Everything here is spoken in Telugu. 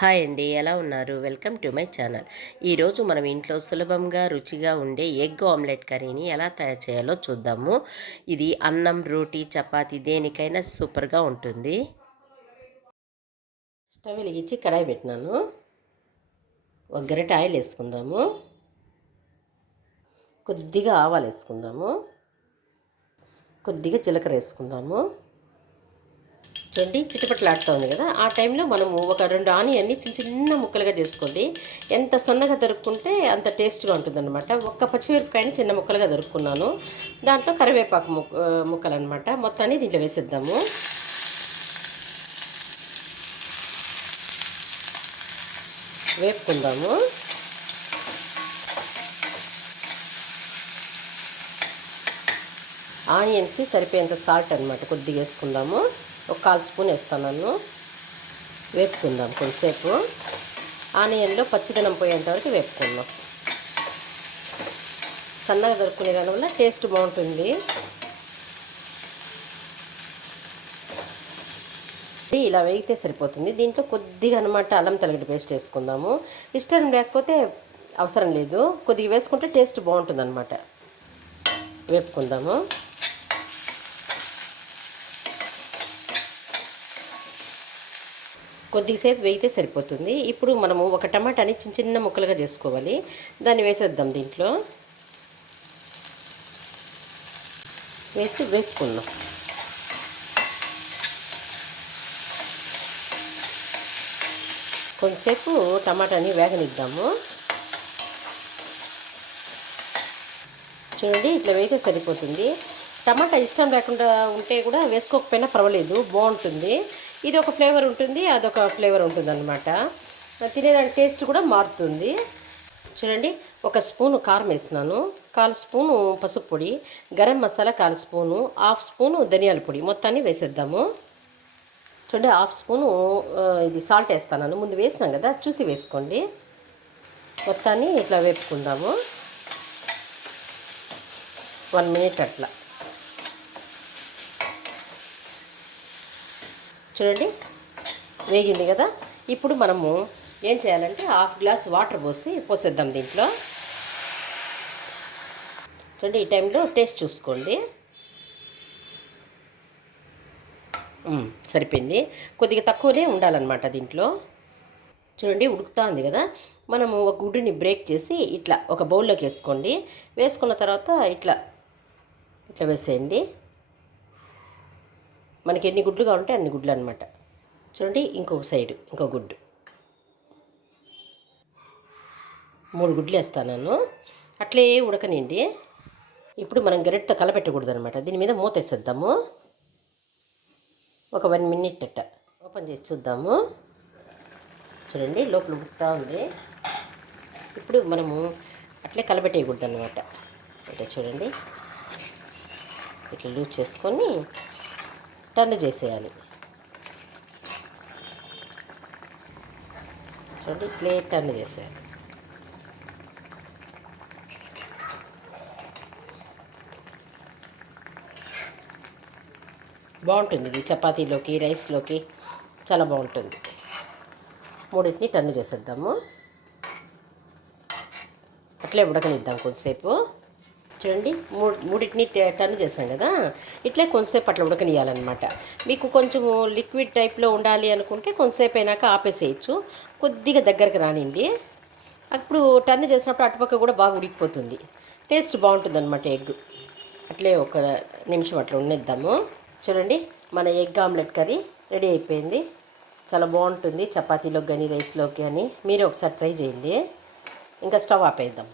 హాయ్ అండి ఎలా ఉన్నారు? Welcome to my channel. ఈరోజు మనం ఇంట్లో సులభంగా రుచిగా ఉండే ఎగ్ ఆమ్లెట్ కర్రీని ఎలా తయారు చేయాలో చూద్దాము. ఇది అన్నం రోటీ చపాతి దేనికైనా సూపర్గా ఉంటుంది. స్టవ్ వెలిగించి కడాయి పెట్టినాను. ఒక గరిట ఆయిల్ వేసుకుందాము. కొద్దిగా ఆవాలు వేసుకుందాము. కొద్దిగా జీలకర్ర వేసుకుందాము. చూడండి చిటపట్లాడుతూ ఉంది కదా. ఆ టైంలో మనము ఒక రెండు ఆనియన్ని చిన్న చిన్న ముక్కలుగా చేసుకోండి. ఎంత సన్నగా దొరుకుంటే అంత టేస్ట్గా ఉంటుందన్నమాట. ఒక్క పచ్చిమిరపకాయని చిన్న ముక్కలుగా దొరుకున్నాను దాంట్లో కరివేపాకు ముక్క ముక్కలు అనమాట మొత్తాన్ని దీంట్లో వేసేద్దాము. వేపుకుందాము. ఆనియన్స్కి సరిపోయేంత సాల్ట్ అనమాట కొద్దిగా వేసుకుందాము. ఒక కాల్ స్పూన్ వేస్తున్నాను వేపుకుందాం కొంతసేపు. ఆనియన్లో పచ్చిదనం పోయేంత వరకు వేపుకుందాం. సన్నగా దొరుకునే దానివల్ల టేస్ట్ బాగుంటుంది. ఇలా వేగితే సరిపోతుంది. దీంట్లో కొద్దిగా అనమాట అల్లం తలగడ్డ పేస్ట్ వేసుకుందాము. ఇష్టం లేకపోతే అవసరం లేదు. కొద్దిగా వేసుకుంటే టేస్ట్ బాగుంటుంది అనమాట వేపుకుందాము. కొద్దిసేపు వేయితే సరిపోతుంది. ఇప్పుడు మనము ఒక టమాటాని చిన్న చిన్న ముక్కలుగా చేసుకోవాలి. దాన్ని వేసేద్దాం దీంట్లో. వేసి వేసుకుందాం కొంతసేపు టమాటాని వేగనిద్దాము. చూడండి ఇట్లా వేస్తే సరిపోతుంది. టమాటా ఇష్టం లేకుండా ఉంటే కూడా వేసుకోకపోయినా పర్వాలేదు బాగుంటుంది. ఇది ఒక ఫ్లేవర్ ఉంటుంది అదొక ఫ్లేవర్ ఉంటుందన్నమాట. తినేదానికి తినేదాని టేస్ట్ కూడా మారుతుంది. చూడండి ఒక స్పూను కారం వేసినాను కాలు స్పూను పసుపు పొడి గరం మసాలా కాలు స్పూను హాఫ్ స్పూను ధనియాల పొడి మొత్తాన్ని వేసేద్దాము. చూడండి హాఫ్ స్పూను ఇది సాల్ట్ వేస్తాను ముందు వేసినాం కదా చూసి వేసుకోండి. మొత్తాన్ని ఇట్లా వేపుకుందాము. వన్ మినిట్ అట్లా. చూడండి. వేగింది కదా. ఇప్పుడు మనము ఏం చేయాలంటే హాఫ్ గ్లాస్ వాటర్ పోసి పోసేద్దాం దీంట్లో. చూడండి ఈ టైంలో టేస్ట్ చూసుకోండి. సరిపోయింది. కొద్దిగా తక్కువనే ఉండాలన్నమాట దీంట్లో. చూడండి ఉడుకుతా ఉంది కదా. మనము ఒక గుడ్డుని బ్రేక్ చేసి ఇట్లా ఒక బౌల్లోకి వేసుకోండి. వేసుకున్న తర్వాత ఇట్లా ఇట్లా వేసేయండి. మనకి ఎన్ని గుడ్లుగా ఉంటే అన్ని గుడ్లు అనమాట చూడండి ఇంకొక సైడ్ ఇంకో గుడ్డు. మూడు గుడ్లు వేస్తాను అట్లే ఉడకనండి ఇప్పుడు మనం గరిటతో కలపెట్టకూడదు అనమాట దీని మీద మూత వేసేద్దాము. ఒక వన్ మినిట్ అట్ట. ఓపెన్ చేసి చూద్దాము. చూడండి లోపల ఉడుకుతూ ఉంది. ఇప్పుడు మనము అట్లే కలపెట్టేయకూడదు అనమాట అంటే చూడండి. ఇట్లా లూజ్ చేసుకొని టర్న్ చేసేయాలి. చూడండి ప్లేట్ టర్న్ చేసేయాలి. బాగుంటుంది ఇది చపాతీలోకి రైస్లోకి చాలా బాగుంటుంది. మూడింటిని టర్న్ చేసేద్దాము. అట్లే ఉడకనిద్దాం కొద్దిసేపు చూడండి మూడు మూడింటిని టర్న్ చేసాం కదా? ఇట్లే కొంతసేపు అట్లా ఉడకనియాలన్నమాట మీకు కొంచెం లిక్విడ్ టైప్లో ఉండాలి అనుకుంటే కొంతసేపు అయినాక ఆపేసేయచ్చు. కొద్దిగా దగ్గరకు రానిండి అప్పుడు టర్న్ చేసినప్పుడు అటుపక్క కూడా బాగా ఉడికిపోతుంది. టేస్ట్ బాగుంటుంది అనమాట ఎగ్. అట్లే ఒక నిమిషం అట్లా ఉండేద్దాము. చూడండి మన ఎగ్ ఆమ్లెట్ కర్రీ రెడీ అయిపోయింది. చాలా బాగుంటుంది చపాతీలోకి కానీ రైస్లోకి కానీ. మీరే ఒకసారి ట్రై చేయండి. ఇంకా స్టవ్ ఆపేద్దాం.